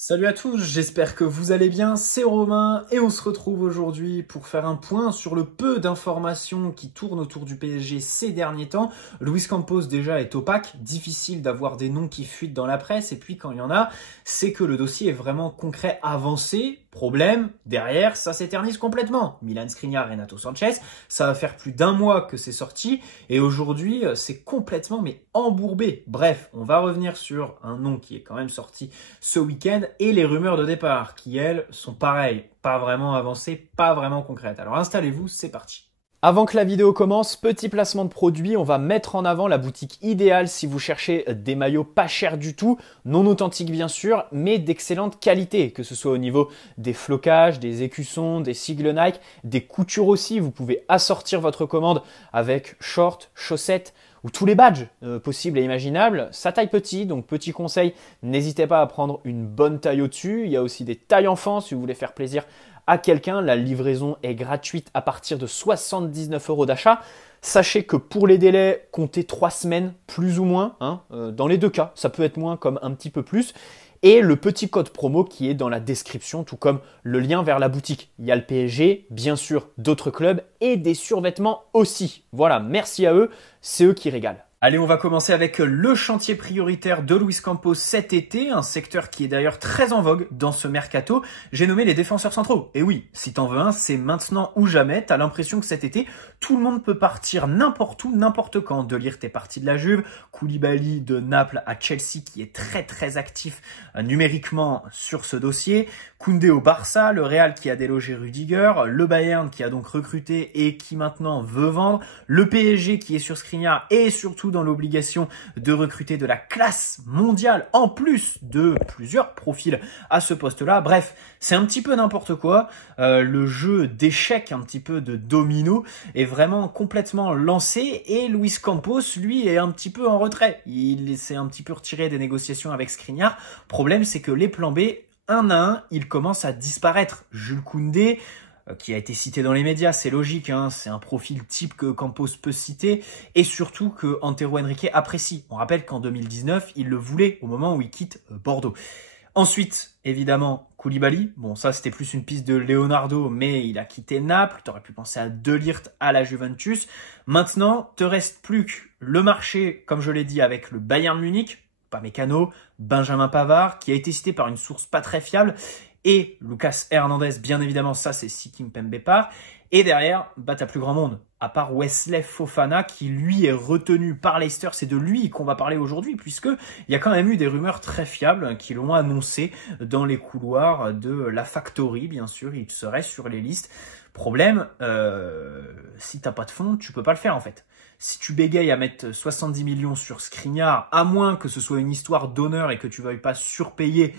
Salut à tous, j'espère que vous allez bien, c'est Romain et on se retrouve aujourd'hui pour faire un point sur le peu d'informations qui tournent autour du PSG ces derniers temps. Luis Campos déjà est opaque, difficile d'avoir des noms qui fuitent dans la presse et puis quand il y en a, c'est que le dossier est vraiment concret, avancé. Problème, derrière, ça s'éternise complètement. Milan Skriniar, Renato Sanchez, ça va faire plus d'un mois que c'est sorti et aujourd'hui c'est complètement embourbé. Bref, on va revenir sur un nom qui est quand même sorti ce week-end et les rumeurs de départ qui, elles, sont pareilles, pas vraiment avancées, pas vraiment concrètes. Alors installez-vous, c'est parti. Avant que la vidéo commence, petit placement de produit, on va mettre en avant la boutique idéale si vous cherchez des maillots pas chers du tout, non authentiques bien sûr, mais d'excellente qualité, que ce soit au niveau des flocages, des écussons, des sigles Nike, des coutures aussi. Vous pouvez assortir votre commande avec shorts, chaussettes ou tous les badges possibles et imaginables. Ça taille petit, donc petit conseil, n'hésitez pas à prendre une bonne taille au-dessus. Il y a aussi des tailles enfants si vous voulez faire plaisir à quelqu'un. La livraison est gratuite à partir de 79 € d'achat. Sachez que pour les délais, comptez 3 semaines plus ou moins. Dans les deux cas, ça peut être moins comme un petit peu plus. Et le petit code promo qui est dans la description, tout comme le lien vers la boutique. Il y a le PSG, bien sûr d'autres clubs et des survêtements aussi. Voilà, merci à eux, c'est eux qui régalent. Allez, on va commencer avec le chantier prioritaire de Luis Campos cet été, un secteur qui est d'ailleurs très en vogue dans ce mercato. J'ai nommé les défenseurs centraux. Et oui, si t'en veux un, c'est maintenant ou jamais. T'as l'impression que cet été, tout le monde peut partir n'importe où, n'importe quand. De lire tes parties de la Juve, Koulibaly de Naples à Chelsea qui est très actif numériquement sur ce dossier, Koundé au Barça, le Real qui a délogé Rudiger, le Bayern qui a donc recruté et qui maintenant veut vendre, le PSG qui est sur Skriniar et surtout dans l'obligation de recruter de la classe mondiale en plus de plusieurs profils à ce poste-là. Bref, c'est un petit peu n'importe quoi. Le jeu d'échecs, un petit peu de domino, est vraiment complètement lancé et Luis Campos, lui, est un petit peu en retrait. Il s'est un petit peu retiré des négociations avec Skriniar. Problème, c'est que les plans B, un à un, ils commencent à disparaître. Jules Koundé, qui a été cité dans les médias, c'est logique, c'est un profil type que Campos peut citer et surtout que Antero Henrique apprécie. On rappelle qu'en 2019, il le voulait au moment où il quitte Bordeaux. Ensuite, évidemment, Koulibaly. Bon, ça, c'était plus une piste de Leonardo, mais il a quitté Naples. Tu aurais pu penser à De Ligt à la Juventus. Maintenant, te reste plus que le marché, comme je l'ai dit, avec le Bayern Munich, Upamecano, Benjamin Pavard, qui a été cité par une source pas très fiable, et Lucas Hernandez, bien évidemment, ça c'est si Kimpembe part. Et derrière, t'as plus grand monde, à part Wesley Fofana, qui lui est retenu par Leicester. C'est de lui qu'on va parler aujourd'hui, puisque il y a quand même eu des rumeurs très fiables qui l'ont annoncé dans les couloirs de la Factory, bien sûr, il serait sur les listes. Problème, si t'as pas de fonds, tu peux pas le faire en fait. Si tu bégayes à mettre 70 millions sur Skriniar, à moins que ce soit une histoire d'honneur et que tu veuilles pas surpayer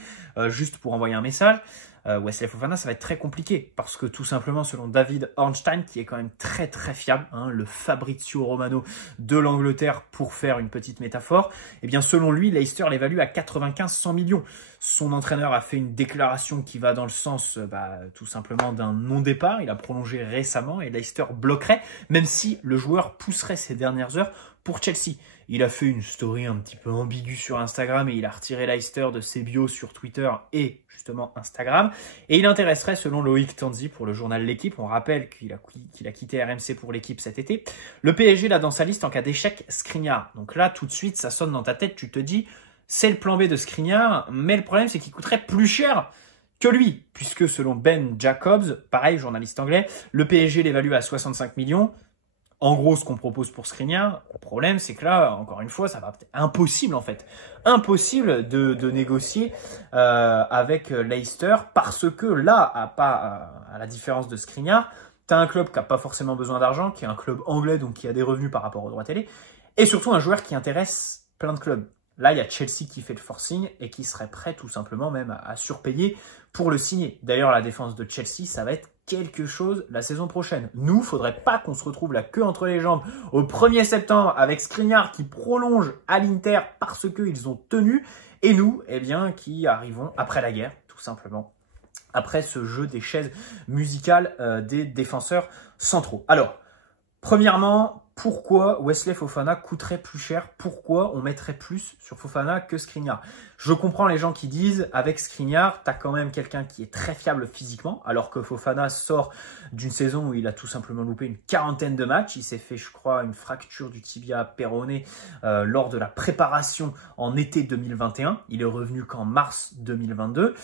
juste pour envoyer un message, Wesley Fofana, ça va être très compliqué parce que tout simplement, selon David Ornstein, qui est quand même très fiable, le Fabrizio Romano de l'Angleterre pour faire une petite métaphore, eh bien selon lui, Leicester l'évalue à 95-100 millions. Son entraîneur a fait une déclaration qui va dans le sens tout simplement d'un non-départ. Il a prolongé récemment et Leicester bloquerait, même si le joueur pousserait ces dernières heures pour Chelsea. Il a fait une story un petit peu ambiguë sur Instagram et il a retiré Leicester de ses bios sur Twitter et justement Instagram. Et il intéresserait, selon Loïc Tanzi pour le journal L'Équipe, on rappelle qu'il a quitté RMC pour l'Équipe cet été, le PSG l'a dans sa liste en cas d'échec Skriniar. Donc là, tout de suite, ça sonne dans ta tête, tu te dis, c'est le plan B de Skriniar, mais le problème, c'est qu'il coûterait plus cher que lui, puisque selon Ben Jacobs, pareil, journaliste anglais, le PSG l'évalue à 65 millions. En gros, ce qu'on propose pour Skriniar, le problème, c'est que là, encore une fois, ça va être impossible en fait. Impossible de négocier avec Leicester parce que là, à la différence de Skriniar, tu as un club qui n'a pas forcément besoin d'argent, qui est un club anglais, donc qui a des revenus par rapport aux droits télé, et surtout un joueur qui intéresse plein de clubs. Là, il y a Chelsea qui fait le forcing et qui serait prêt tout simplement même à surpayer pour le signer. D'ailleurs, la défense de Chelsea, ça va être quelque chose la saison prochaine. Nous, faudrait pas qu'on se retrouve la queue entre les jambes au 1er septembre avec Skriniar qui prolonge à l'Inter parce qu'ils ont tenu et nous, eh bien, qui arrivons après la guerre, tout simplement. Après ce jeu des chaises musicales des défenseurs centraux. Alors, premièrement, pourquoi Wesley Fofana coûterait plus cher, pourquoi on mettrait plus sur Fofana que Skriniar. Je comprends les gens qui disent, avec Skriniar, tu as quand même quelqu'un qui est très fiable physiquement, alors que Fofana sort d'une saison où il a tout simplement loupé une quarantaine de matchs. Il s'est fait, je crois, une fracture du tibia péroné lors de la préparation en été 2021. Il est revenu qu'en mars 2022.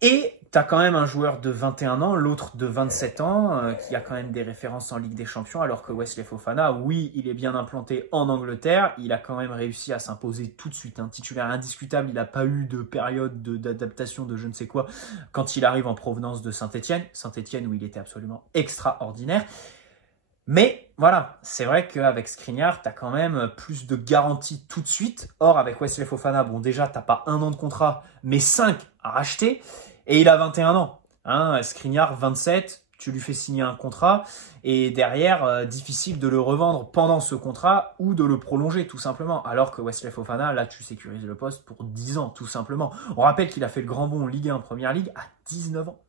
Et tu as quand même un joueur de 21 ans, l'autre de 27 ans, qui a quand même des références en Ligue des Champions, alors que Wesley Fofana, oui, il est bien implanté en Angleterre, il a quand même réussi à s'imposer tout de suite, un titulaire indiscutable, il n'a pas eu de période d'adaptation de je ne sais quoi quand il arrive en provenance de Saint-Etienne, Saint-Etienne où il était absolument extraordinaire. Mais voilà, c'est vrai qu'avec Skriniar, tu as quand même plus de garanties tout de suite. Or, avec Wesley Fofana, bon déjà, tu n'as pas 1 an de contrat, mais 5 à racheter. Et il a 21 ans. Hein, Skriniar, 27, tu lui fais signer un contrat. Et derrière, difficile de le revendre pendant ce contrat ou de le prolonger tout simplement. Alors que Wesley Fofana, là, tu sécurises le poste pour 10 ans tout simplement. On rappelle qu'il a fait le grand bond en Ligue 1 Première Ligue à 19 ans.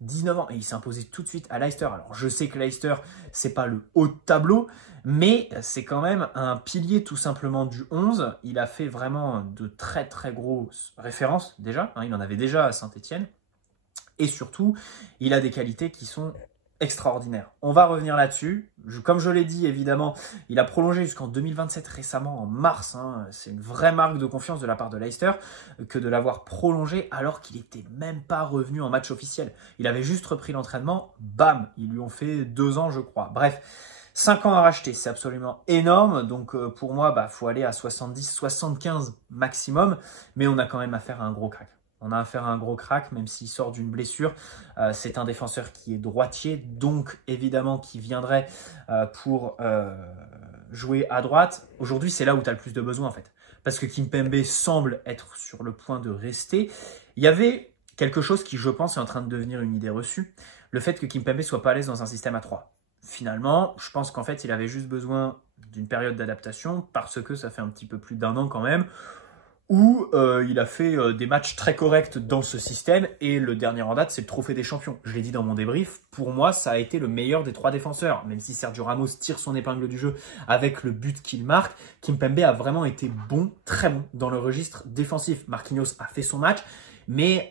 19 ans et il s'est imposé tout de suite à Leicester. Alors je sais que Leicester c'est pas le haut de tableau, mais c'est quand même un pilier tout simplement du 11. Il a fait vraiment de très très grosses références déjà, hein, il en avait déjà à Saint-Etienne et surtout il a des qualités qui sont extraordinaire. On va revenir là-dessus. Comme je l'ai dit, évidemment, il a prolongé jusqu'en 2027 récemment, en mars. Hein. C'est une vraie marque de confiance de la part de Leicester que de l'avoir prolongé alors qu'il n'était même pas revenu en match officiel. Il avait juste repris l'entraînement. Bam, ils lui ont fait 2 ans, je crois. Bref, 5 ans à racheter, c'est absolument énorme. Donc pour moi, faut aller à 70, 75 maximum. Mais on a quand même affaire à un gros crack. On a affaire à un gros crack, même s'il sort d'une blessure. C'est un défenseur qui est droitier, donc évidemment qui viendrait pour jouer à droite. Aujourd'hui, c'est là où tu as le plus de besoin en fait. Parce que Kimpembe semble être sur le point de rester. Il y avait quelque chose qui, je pense, est en train de devenir une idée reçue. Le fait que Kimpembe soit pas à l'aise dans un système à 3. Finalement, je pense qu'en fait, il avait juste besoin d'une période d'adaptation parce que ça fait un petit peu plus d'1 an quand même où il a fait des matchs très corrects dans ce système et le dernier en date, c'est le trophée des champions. Je l'ai dit dans mon débrief, pour moi, ça a été le meilleur des 3 défenseurs. Même si Sergio Ramos tire son épingle du jeu avec le but qu'il marque, Kimpembe a vraiment été bon, très bon dans le registre défensif. Marquinhos a fait son match, mais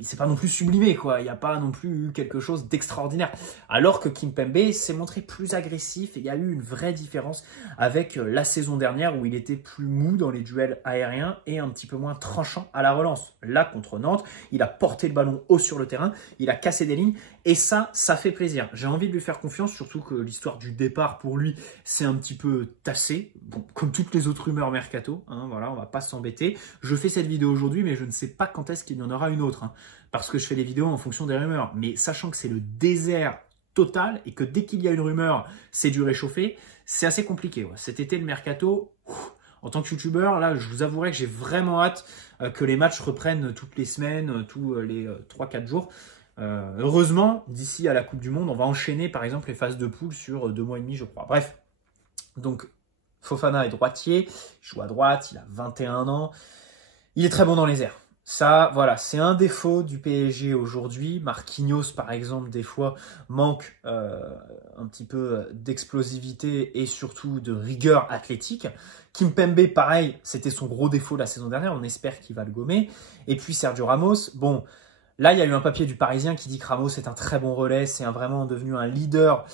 c'est pas non plus sublimé, quoi. Il n'y a pas non plus eu quelque chose d'extraordinaire. Alors que Kimpembe s'est montré plus agressif et il y a eu une vraie différence avec la saison dernière où il était plus mou dans les duels aériens et un petit peu moins tranchant à la relance. Là, contre Nantes, il a porté le ballon haut sur le terrain, il a cassé des lignes et ça fait plaisir. J'ai envie de lui faire confiance, surtout que l'histoire du départ pour lui, c'est un petit peu tassé. Bon, comme toutes les autres rumeurs mercato, hein, voilà, on va pas s'embêter. Je fais cette vidéo aujourd'hui, mais je ne sais pas quand est-ce qu'il y en aura une autre, hein, parce que je fais des vidéos en fonction des rumeurs. Mais sachant que c'est le désert total et que dès qu'il y a une rumeur, c'est du réchauffé, c'est assez compliqué. Ouais. Cet été, le mercato, en tant que youtubeur, là, je vous avouerai que j'ai vraiment hâte que les matchs reprennent toutes les semaines, tous les 3-4 jours. Heureusement, d'ici à la Coupe du Monde, on va enchaîner par exemple les phases de poule sur 2 mois et demi, je crois. Bref, donc Fofana est droitier, il joue à droite, il a 21 ans, il est très bon dans les airs. Ça, voilà, c'est un défaut du PSG aujourd'hui. Marquinhos, par exemple, des fois, manque un petit peu d'explosivité et surtout de rigueur athlétique. Kimpembe, pareil, c'était son gros défaut la saison dernière. On espère qu'il va le gommer. Et puis Sergio Ramos, bon... Là, il y a eu un papier du Parisien qui dit que Ramos est un très bon relais, c'est vraiment devenu un leader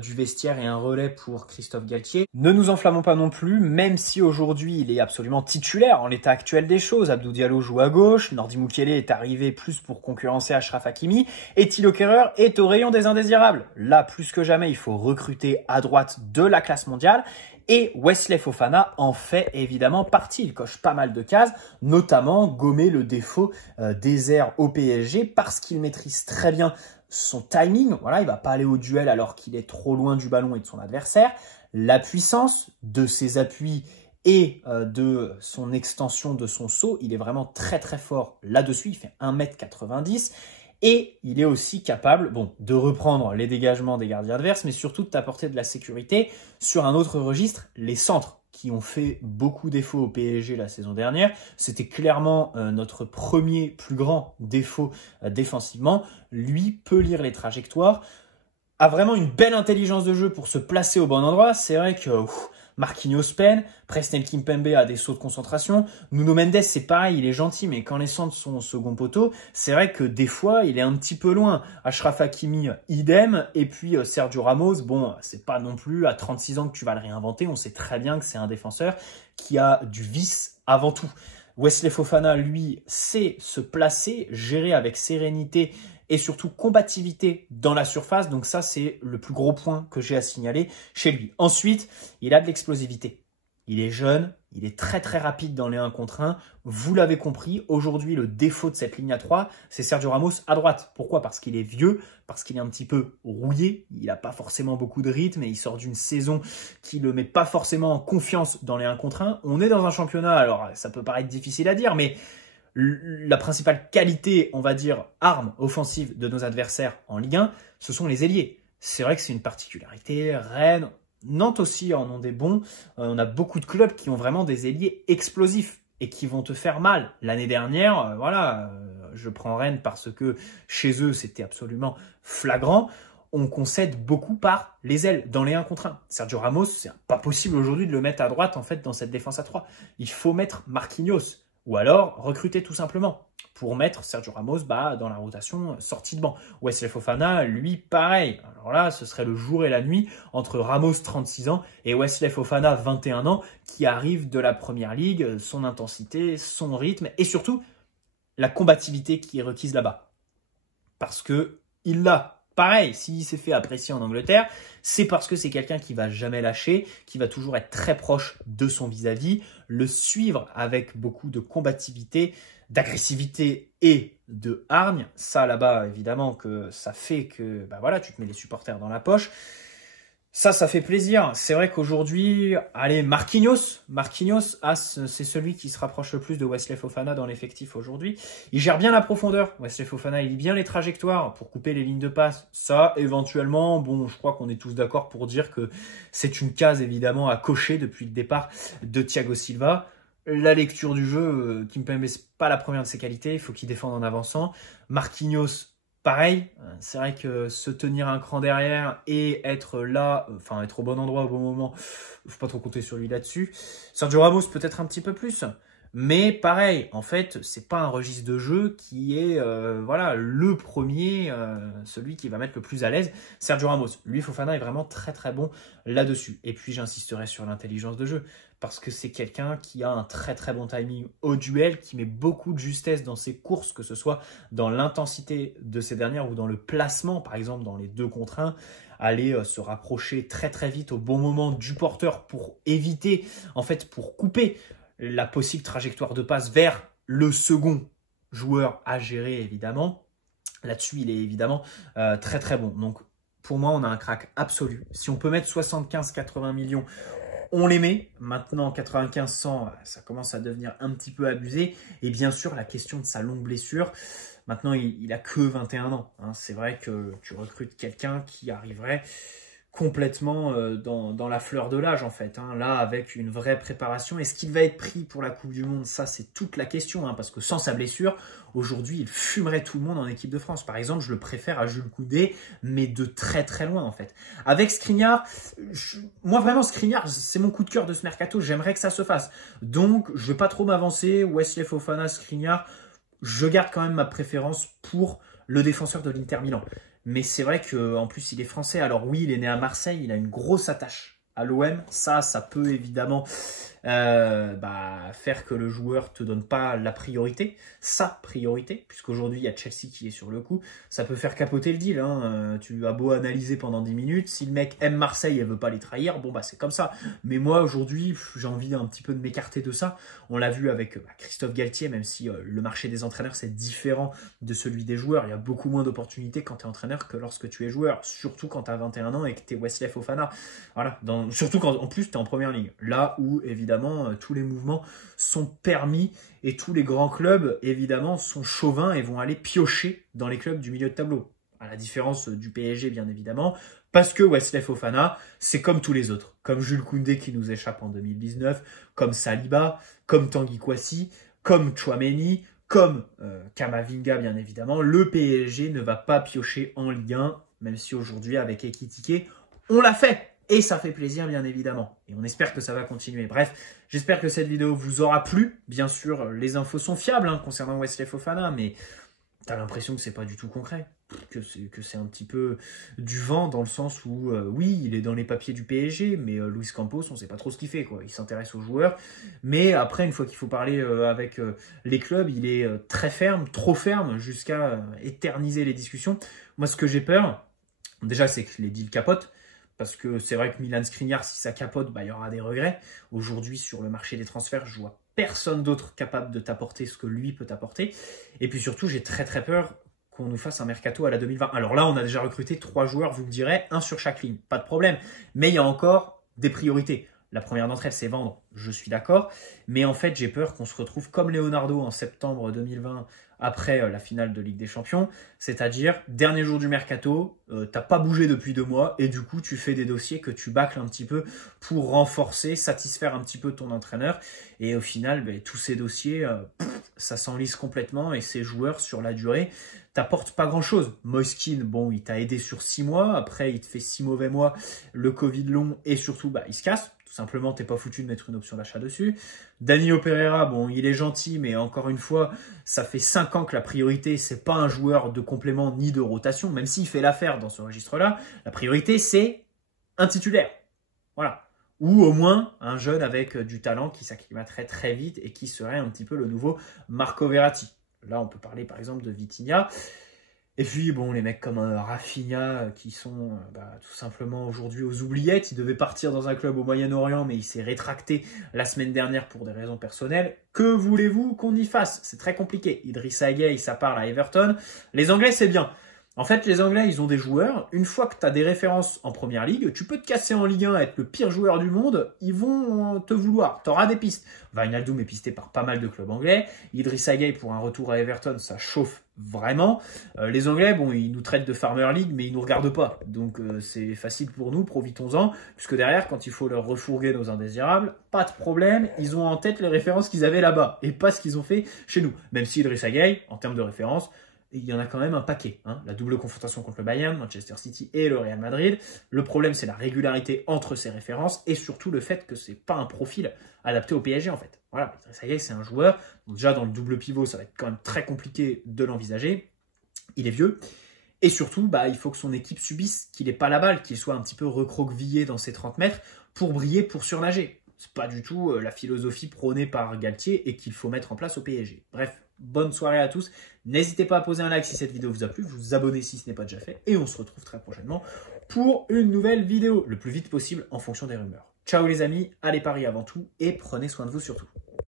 du vestiaire et un relais pour Christophe Galtier. Ne nous enflammons pas non plus, même si aujourd'hui il est absolument titulaire en l'état actuel des choses. Abdou Diallo joue à gauche, Nordi Mukiele est arrivé plus pour concurrencer Achraf Hakimi et Thilo Kehrer est au rayon des indésirables. Là, plus que jamais, il faut recruter à droite de la classe mondiale. Et Wesley Fofana en fait évidemment partie. Il coche pas mal de cases, notamment gommer le défaut des airs au PSG parce qu'il maîtrise très bien son timing. Voilà, il va pas aller au duel alors qu'il est trop loin du ballon et de son adversaire. La puissance de ses appuis et de son extension de son saut, il est vraiment très très fort là-dessus. Il fait 1m90. Et il est aussi capable de reprendre les dégagements des gardiens adverses, mais surtout de t'apporter de la sécurité sur un autre registre, les centres, qui ont fait beaucoup défaut au PSG la saison dernière. C'était clairement notre premier plus grand défaut défensivement. Lui peut lire les trajectoires. a vraiment une belle intelligence de jeu pour se placer au bon endroit. C'est vrai que Marquinhos peine, Presnel Kimpembe a des sauts de concentration, Nuno Mendes c'est pareil, il est gentil, mais quand les centres sont au second poteau, c'est vrai que des fois il est un petit peu loin. Achraf Hakimi, idem, et puis Sergio Ramos, bon, c'est pas non plus à 36 ans que tu vas le réinventer, on sait très bien que c'est un défenseur qui a du vice avant tout. Wesley Fofana, lui, sait se placer, gérer avec sérénité et surtout combativité dans la surface. Donc ça, c'est le plus gros point que j'ai à signaler chez lui. Ensuite, il a de l'explosivité. Il est jeune, il est très très rapide dans les 1 contre 1. Vous l'avez compris, aujourd'hui, le défaut de cette ligne à 3, c'est Sergio Ramos à droite. Pourquoi? Parce qu'il est vieux, parce qu'il est un petit peu rouillé. Il n'a pas forcément beaucoup de rythme et il sort d'une saison qui ne le met pas forcément en confiance dans les 1 contre 1. On est dans un championnat, alors ça peut paraître difficile à dire, mais la principale qualité, on va dire, arme offensive de nos adversaires en Ligue 1, ce sont les ailiers. C'est vrai que c'est une particularité. Rennes, Nantes aussi en ont des bons. On a beaucoup de clubs qui ont vraiment des ailiers explosifs et qui vont te faire mal. L'année dernière, je prends Rennes parce que chez eux, c'était absolument flagrant. On concède beaucoup par les ailes dans les 1 contre 1. Sergio Ramos, c'est pas possible aujourd'hui de le mettre à droite en fait dans cette défense à 3. Il faut mettre Marquinhos. Ou alors, recruter tout simplement pour mettre Sergio Ramos dans la rotation sortie de banc. Wesley Fofana, lui, pareil. Alors là, ce serait le jour et la nuit entre Ramos, 36 ans, et Wesley Fofana, 21 ans, qui arrive de la Première Ligue, son intensité, son rythme, et surtout, la combativité qui est requise là-bas. Parce que il l'a. Pareil, s'il s'est fait apprécier en Angleterre, c'est parce que c'est quelqu'un qui va jamais lâcher, qui va toujours être très proche de son vis-à-vis, le suivre avec beaucoup de combativité, d'agressivité et de hargne. Ça, là-bas, évidemment, que ça fait que tu te mets les supporters dans la poche. Ça fait plaisir. C'est vrai qu'aujourd'hui, Marquinhos, c'est celui qui se rapproche le plus de Wesley Fofana dans l'effectif aujourd'hui. Il gère bien la profondeur. Wesley Fofana, il lit bien les trajectoires pour couper les lignes de passe. Ça, éventuellement, je crois qu'on est tous d'accord pour dire que c'est une case évidemment à cocher depuis le départ de Thiago Silva. La lecture du jeu, Kimpembe, c'est pas la première de ses qualités. Il faut qu'il défende en avançant. Marquinhos, pareil, c'est vrai que se tenir un cran derrière et être là, être au bon endroit au bon moment, faut pas trop compter sur lui là-dessus. Sergio Ramos peut-être un petit peu plus, mais pareil, en fait, c'est pas un registre de jeu qui est le premier, celui qui va mettre le plus à l'aise. Sergio Ramos, lui, Fofana est vraiment très très bon là-dessus. Et puis j'insisterai sur l'intelligence de jeu, parce que c'est quelqu'un qui a un très très bon timing au duel, qui met beaucoup de justesse dans ses courses, que ce soit dans l'intensité de ces dernières ou dans le placement, par exemple dans les 2 contre 1, aller se rapprocher très très vite au bon moment du porteur pour éviter, pour couper la possible trajectoire de passe vers le second joueur à gérer évidemment. Là-dessus, il est évidemment très très bon. Donc pour moi, on a un crack absolu. Si on peut mettre 75-80 millions, on les met. Maintenant, 95-100, ça commence à devenir un petit peu abusé. Et bien sûr, la question de sa longue blessure. Maintenant, il a que 21 ans. C'est vrai que tu recrutes quelqu'un qui arriverait complètement dans la fleur de l'âge en fait. Là, avec une vraie préparation. Est-ce qu'il va être pris pour la Coupe du Monde? Ça, c'est toute la question. Parce que sans sa blessure, aujourd'hui, il fumerait tout le monde en équipe de France. Par exemple, je le préfère à Jules Koundé, mais de très très loin en fait. Avec Skriniar, moi vraiment Skriniar, c'est mon coup de cœur de ce mercato. J'aimerais que ça se fasse. Donc, je ne vais pas trop m'avancer. Wesley Fofana, Skriniar, je garde quand même ma préférence pour le défenseur de l'Inter Milan. Mais c'est vrai qu'en plus, il est français. Alors oui, il est né à Marseille. Il a une grosse attache à l'OM. Ça peut évidemment faire que le joueur te donne pas la priorité, sa priorité, puisqu'aujourd'hui, il y a Chelsea qui est sur le coup. Ça peut faire capoter le deal. Tu as beau analyser pendant 10 minutes. Si le mec aime Marseille et veut pas les trahir, c'est comme ça. Mais moi, aujourd'hui, j'ai envie un petit peu de m'écarter de ça. On l'a vu avec Christophe Galtier, même si le marché des entraîneurs, c'est différent de celui des joueurs. Il y a beaucoup moins d'opportunités quand tu es entraîneur que lorsque tu es joueur. Surtout quand tu as 21 ans et que tu es Wesley Fofana. Voilà. Surtout quand, en plus, tu es en première ligue. Là où, évidemment, tous les mouvements sont permis et tous les grands clubs, évidemment, sont chauvins et vont aller piocher dans les clubs du milieu de tableau. À la différence du PSG, bien évidemment, parce que Wesley Fofana, c'est comme tous les autres. Comme Jules Koundé qui nous échappe en 2019, comme Saliba, comme Tanguy Kouassi, comme Tchouaméni, comme Kamavinga, bien évidemment. Le PSG ne va pas piocher en Ligue 1 même si aujourd'hui, avec Ekitike, on l'a fait. Et ça fait plaisir, bien évidemment. Et on espère que ça va continuer. Bref, j'espère que cette vidéo vous aura plu. Bien sûr, les infos sont fiables concernant Wesley Fofana, mais t'as l'impression que c'est pas du tout concret. Que c'est un petit peu du vent dans le sens où, oui, il est dans les papiers du PSG, mais Luis Campos, on sait pas trop ce qu'il fait, quoi. Il s'intéresse aux joueurs. Mais après, une fois qu'il faut parler avec les clubs, il est très ferme, trop ferme, jusqu'à éterniser les discussions. Moi, ce que j'ai peur, déjà, c'est que les deals capotent. Parce que c'est vrai que Milan Skriniar, si ça capote, il y aura des regrets. Aujourd'hui, sur le marché des transferts, je vois personne d'autre capable de t'apporter ce que lui peut t'apporter. Et puis surtout, j'ai très très peur qu'on nous fasse un mercato à la 2020. Alors là, on a déjà recruté 3 joueurs, vous me direz, 1 sur chaque ligne. Pas de problème. Mais il y a encore des priorités. La première d'entre elles, c'est vendre. Je suis d'accord. Mais en fait, j'ai peur qu'on se retrouve comme Leonardo en septembre 2020, après la finale de Ligue des Champions. C'est-à-dire, dernier jour du mercato, t'as pas bougé depuis 2 mois et du coup, tu fais des dossiers que tu bâcles un petit peu pour renforcer, satisfaire un petit peu ton entraîneur. Et au final, tous ces dossiers, ça s'enlise complètement et ces joueurs, sur la durée, t'apportent pas grand-chose. Moiskin, bon, il t'a aidé sur 6 mois. Après, il te fait 6 mauvais mois, le Covid long et surtout, il se casse. Tout simplement, t'es pas foutu de mettre une option d'achat dessus. Danilo Pereira, bon, il est gentil, mais encore une fois, ça fait 5 ans que la priorité, c'est pas un joueur de complément ni de rotation, même s'il fait l'affaire dans ce registre-là. La priorité, c'est un titulaire. Voilà. Ou au moins un jeune avec du talent qui s'acclimaterait très vite et qui serait un petit peu le nouveau Marco Verratti. Là, on peut parler par exemple de Vitinha. Et puis, bon, les mecs comme Rafinha qui sont tout simplement aujourd'hui aux oubliettes. Il devait partir dans un club au Moyen-Orient, mais il s'est rétracté la semaine dernière pour des raisons personnelles. Que voulez-vous qu'on y fasse? C'est très compliqué. Idrissa Gueye, ça parle à Everton. Les Anglais, c'est bien. En fait, les Anglais, ils ont des joueurs. Une fois que tu as des références en première ligue, tu peux te casser en Ligue 1, être le pire joueur du monde. Ils vont te vouloir. Tu auras des pistes. Wijnaldum est pisté par pas mal de clubs anglais. Idrissa Gueye pour un retour à Everton, ça chauffe vraiment. Les Anglais, bon, ils nous traitent de Farmer League, mais ils nous regardent pas. Donc, c'est facile pour nous, profitons-en. Puisque derrière, quand il faut leur refourguer nos indésirables, pas de problème. Ils ont en tête les références qu'ils avaient là-bas et pas ce qu'ils ont fait chez nous. Même si Idrissa Gueye, en termes de références, il y en a quand même un paquet. La double confrontation contre le Bayern, Manchester City et le Real Madrid. Le problème, c'est la régularité entre ces références et surtout le fait que c'est pas un profil adapté au PSG en fait. Voilà, ça y est, c'est un joueur. Donc déjà, dans le double pivot, ça va être quand même très compliqué de l'envisager. Il est vieux. Et surtout, il faut que son équipe subisse qu'il n'ait pas la balle, qu'il soit un petit peu recroquevillé dans ses 30 mètres pour briller, pour surnager. C'est pas du tout la philosophie prônée par Galtier et qu'il faut mettre en place au PSG. Bref, bonne soirée à tous. N'hésitez pas à poser un like si cette vidéo vous a plu, vous abonner si ce n'est pas déjà fait, et on se retrouve très prochainement pour une nouvelle vidéo, le plus vite possible en fonction des rumeurs. Ciao les amis, allez Paris avant tout, et prenez soin de vous surtout.